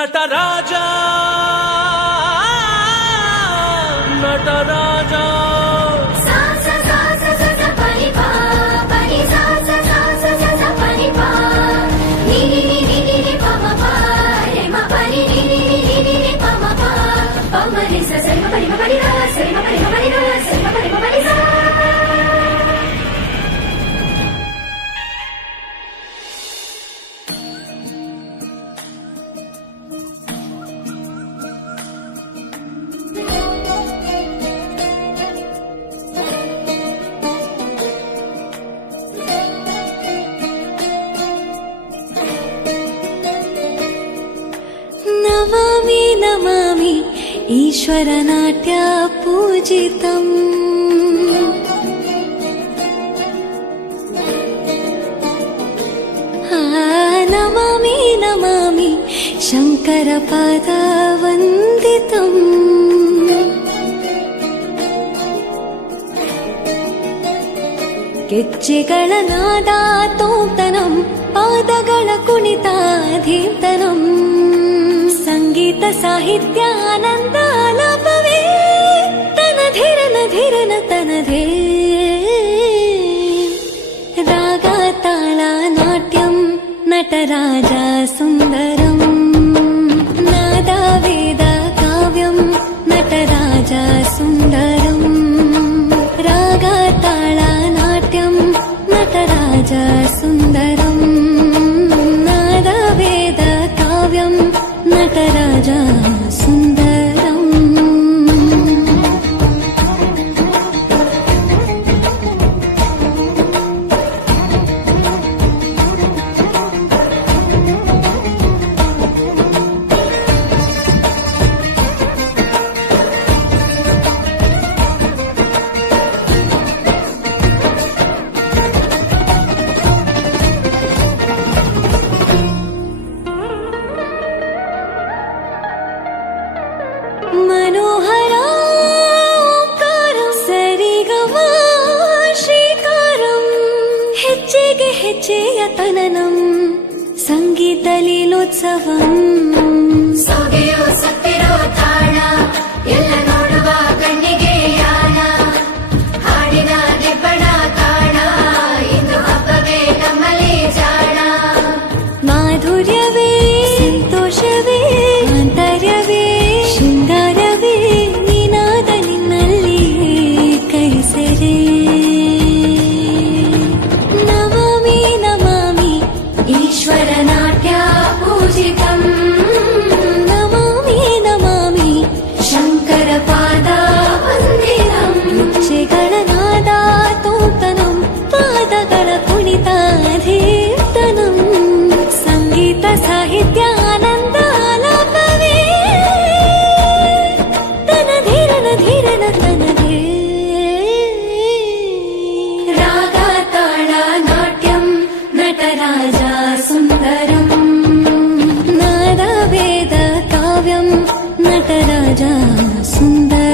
ನಟರಾಜ ನಟರಾಜ ನಮಾಮಿ ನಮಾಮಿ ಈಶ್ವರ ನಾಟ್ಯ ಪೂಜಿತಂ ನಮಾಮಿ ನಮಾಮಿ ಶಂಕರ ಪಾದ ವಂದಿತಂ ಗೆಜ್ಜೆಗಳ ನಾದ ತೋಂತನಂ ಪಾದಗಳ ಕುಣಿತಾಧೀರ್ತನಂ ಸಂಗೀತ ಸಾಹಿತ್ಯ ಆನಂದ ಆಲಾಪವೇ ತನಧಿರನ ಧಿರನ ತನಧೇ ರಾಗ ತಾಳ ನಾಟ್ಯಂ ನಟರಾಜ ಸುಂದರಂ ನಾದ ವೇದ ಕಾವ್ಯಂ ನಟರಾಜ ಸುಂದರಂ ರಾಗ ತಾಳ ನಾಟ್ಯಂ ನಟರಾಜ ಸುಂದರಂ ನಾದ ವೇದ ಕಾವ್ಯಂ ನಟರಾಜ ಸುಂದರಂ मनोहर ओंकारं सरिगम ಶ್ರೀಕಾರಂ ಹೆಜ್ಜೆಗೆ ಹೆಜ್ಜೆಯ ತನನಂ ಸಂಗೀತ ಲೀಲೋತ್ಸವಂ ಸೊಗೆಯೋ ಸತ್ತಿರೋ ತಾಣ ಎಲ್ಲ ನೋಡುವ ಕಣ್ಣಿಗೆ ಯಾನ ಹಾಡಿನ ದಿಬ್ಬಣ ಕಾಣ ಇಂದು ಹಬ್ಬವೇ ನಮ್ಮಲ್ಲಿ ಜಾಣ ಮಾಧುರ್ಯವೇ ಸಂತೋಷವೇ ಆಂತರ್ಯವೇ ಶೃಂಗಾರವೇ ನಿನಾದ ನಿನ್ನಲ್ಲಿ ಕೈಸೆರೆ ನಮಾಮಿ ನಮಾಮಿ ಈಶ್ವರ ನಾಟ್ಯ ಪೂಜಿತಂ ನಮಾಮಿ ನಮಾಮಿ ಶಂಕರ ಪಾದ ವಂದಿತಂ ಗೆಜ್ಜೆಗಳ ನಾದ ತೋಂತನಂ ಪಾದಗಳ ಕುಣಿತಾಧೀರ್ತನಂ ಸಂಗೀತ ಸಾಹಿತ್ಯ ಆನಂದ ಆಲಾಪವೇ ತನಧಿರನ ಧಿರನ ತನಧೇ ರಾಗ ತಾಳ ನಾಟ್ಯಂ ನಟರಾಜ ಸುಂದರಂ ನಾದ ವೇದ ಕಾವ್ಯಂ ನಟರಾಜ ಸುಂದರ